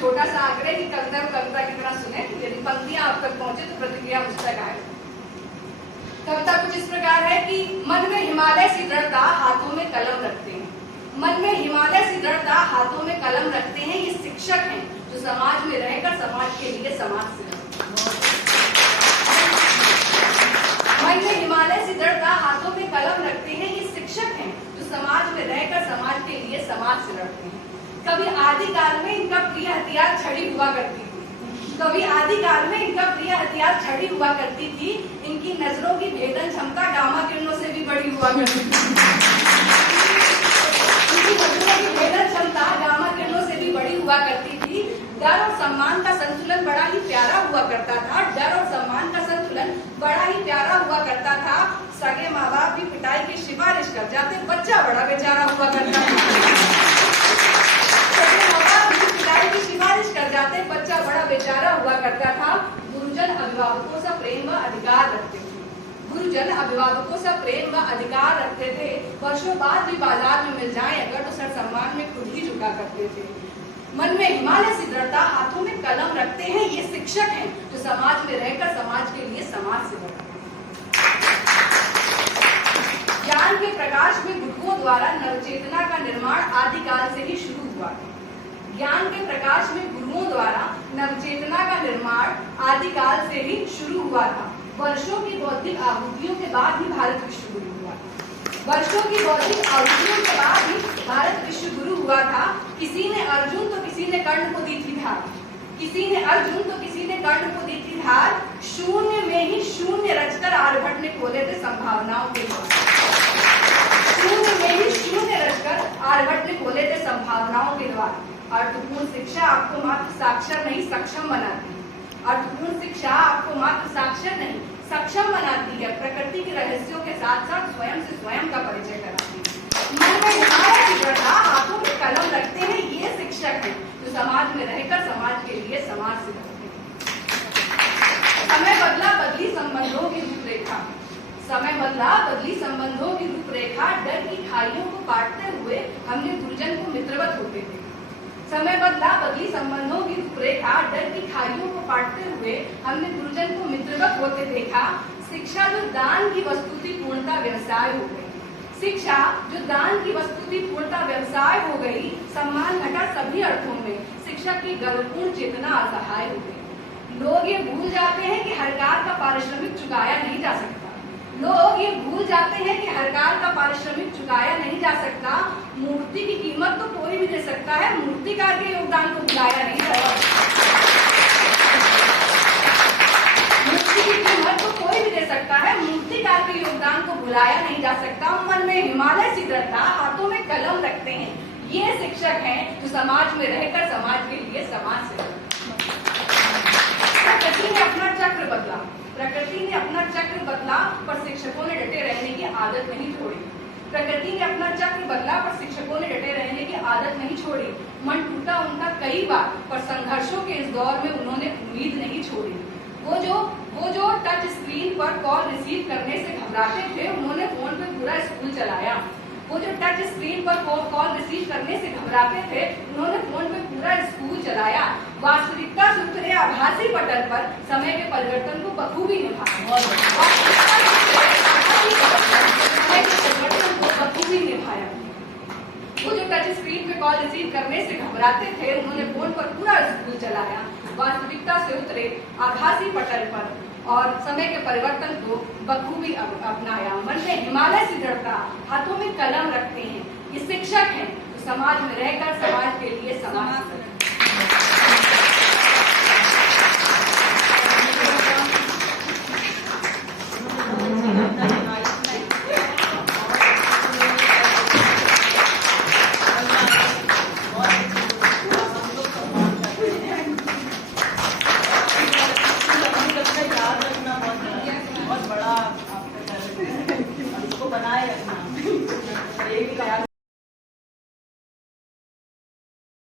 छोटा सा आग्रह कि कविता की तरह सुने। यदि पंक्तियां आप तक पहुंचे तो प्रतिक्रिया मुझ तक आए। कविता कुछ इस प्रकार है कि मन में हिमालय सी दृढ़ता, हाथों में कलम रखते हैं। मन में हिमालय सी दृढ़ता, हाथों में कलम रखते हैं। ये शिक्षक हैं जो समाज में रहकर समाज के लिए समाज से मन में हिमालय सी दृढ़ता, हाथों में कलम रखते हैं। ये शिक्षक हैं जो समाज में रहकर समाज के लिए समाज से लड़ते हैं। कभी आदिकाल में इनका प्रिय हथियार छड़ी हुआ करती थी। कभी आदिकाल में इनका प्रिय हथियार छड़ी हुआ करती थी। इनकी नजरों की भेदन क्षमता गामा किरणों से भी बड़ी हुआ करती थी। इनकी नजरों की भेदन क्षमता गामा किरणों से भी बड़ी हुआ करती थी। डर और सम्मान का संतुलन बड़ा ही प्यारा हुआ करता था। डर और सम्मान का संतुलन बड़ा ही प्यारा हुआ करता था। सगे माँ बाप भी पिटाई की सिफारिश कर जाते, बच्चा बड़ा बेचारा हुआ करता था। सगे माँ बाप भी पिटाई की सिफारिश कर जाते, बच्चा बड़ा बेचारा हुआ करता था। गुरुजन अभिभावकों से प्रेम व अधिकार रखते थे। गुरुजन अभिभावकों से प्रेम व अधिकार रखते थे। वर्षों बाद भी बाजार में मिल जाए अगर तो सर सम्मान में खुद ही झुका करते थे। मन में हिमालय सी दृढ़ता, हाथों में कलम रखते हैं। ये शिक्षक हैं जो समाज में रहकर समाज के लिए समाज से लड़ते हैं। ज्ञान के प्रकाश में गुरुओं द्वारा नवचेतना का निर्माण आदिकाल से ही शुरू हुआ है। ज्ञान के प्रकाश में गुरुओं द्वारा नवचेतना का निर्माण आदिकाल से ही शुरू हुआ था। वर्षों की बौद्धिक आहुतियों के बाद ही भारत विश्व गुरु हुआ। वर्षों की बौद्धिक आहुतियों के बाद ही भारत विश्व गुरु हुआ था। किसी ने अर्जुन तो किसी ने कर्ण को दी थी धार। किसी ने अर्जुन तो किसी ने कर्ण को दी थी धार। शून्य में ही शून्य रचकर आर्यभट्ट ने खोले थे संभावनाओं के द्वार। शून्य में ही शून्य रचकर आर्यभट्ट ने खोले थे संभावनाओं के द्वार। अर्थपूर्ण शिक्षा आपको मात्र साक्षर नहीं सक्षम बनाती। अर्थपूर्ण शिक्षा आपको मात्र साक्षर नहीं सक्षम बनाती है। प्रकृति के रहस्यों के साथ साथ स्वयं से स्वयं का परिचय कराती है। मन में हिमालय की दृढ़ता, हाथों में कलम रखते हैं। ये शिक्षक हैं जो समाज में रहकर समाज के लिए समाज से लड़ते हैं। समय बदला, बदली संबंधों की रूपरेखा। समय बदला, बदली संबंधों की रूपरेखा। डर की खाइयों को काटते हुए हमने गुरुजन को मित्रवत होते थे। समय बदला, बदली संबंधों की रूपरेखा। डर की खाइयों को काटते हुए हमने गुरुजन को मित्रवत होते देखा। शिक्षा जो दान की वस्तु थी पूर्णता व्यवसाय हो गई। शिक्षा जो दान की वस्तु थी पूर्णता व्यवसाय हो गई। सम्मान घटा सभी अर्थों में। शिक्षक की गर्वपूर्ण चेतना असहाय हो गई। लोग ये भूल जाते हैं कि हर कार का पारिश्रमिक चुकाया नहीं जा सकता। लोग ये भूल जाते हैं कि हर कार का पारिश्रमिक चुकाया नहीं जा सकता। मूर्ति की कीमत तो कोई भी दे सकता है, मूर्तिकार के योगदान को भुलाया नहीं जा सकता। मूर्ति की कीमत तो कोई भी दे सकता है, मूर्तिकार के योगदान को भुलाया नहीं जा सकता। मन में हिमालय सी दृढ़ता, हाथों में कलम रखते हैं। ये शिक्षक हैं जो समाज में रहकर समाज के लिए समाज से प्रकृति ने अपना चक्र बदला। प्रकृति ने अपना चक्र बदला पर शिक्षकों ने डटे रहने की आदत नहीं छोड़ी। प्रकृति ने अपना चक्र बदला पर शिक्षकों ने डटे रहने की आदत नहीं छोड़ी। मन टूटा उनका कई बार पर संघर्षों के इस दौर में उन्होंने उम्मीद नहीं छोड़ी। वो जो टच स्क्रीन पर कॉल रिसीव करने से घबराते थे, उन्होंने फोन पे पूरा स्कूल चलाया। वो जो टच स्क्रीन पर कॉल रिसीव करने से घबराते थे, उन्होंने फोन पे पूरा स्कूल चलाया। वास्तविकता से उतरे आभासी पटल पर समय के परिवर्तन को बखूबी निभाया। वो जो टच स्क्रीन पे कॉल रिसीव करने से घबराते थे, उन्होंने फोन पर पूरा स्कूल चलाया। वास्तविकता से उतरे आभासी पटल पर और समय के परिवर्तन को बखूबी अपनाया। मन में हिमालय सी दृढ़ता, हाथों में कलम रखते हैं। ये शिक्षक हैं जो समाज में रहकर समाज के लिए समाज